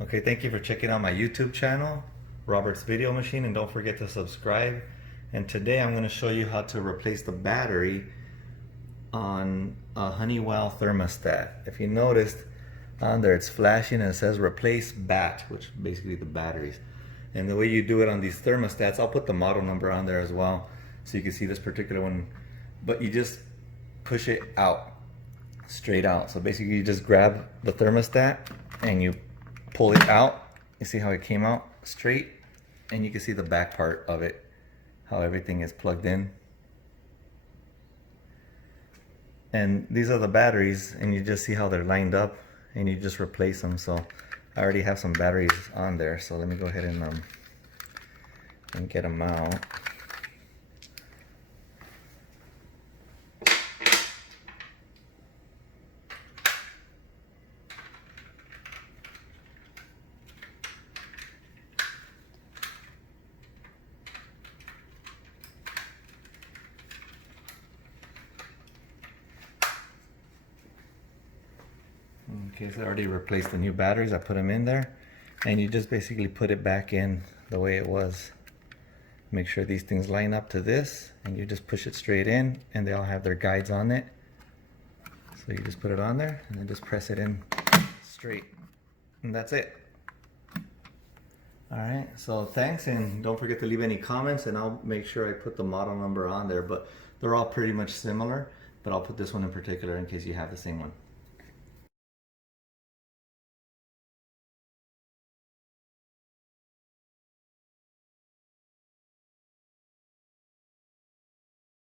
Okay, thank you for checking out my YouTube channel, Robert's Video Machine, and don't forget to subscribe. And today I'm going to show you how to replace the battery on a Honeywell Thermostat. If you noticed on there, it's flashing and it says replace bat, which basically the batteries. And the way you do it on these thermostats, I'll put the model number on there as well so you can see this particular one, but you just push it out, straight out. So basically you just grab the thermostat and you pull it out. You see how it came out straight, and you can see the back part of it, how everything is plugged in. And these are the batteries, and you just see how they're lined up, and you just replace them. So I already have some batteries on there, so let me go ahead and get them out. Okay, so I already replaced the new batteries. I put them in there, and you just basically put it back in the way it was. Make sure these things line up to this, and you just push it straight in, and they all have their guides on it. So you just put it on there, and then just press it in straight, and that's it. All right, so thanks, and don't forget to leave any comments, and I'll make sure I put the model number on there, but they're all pretty much similar, but I'll put this one in particular in case you have the same one.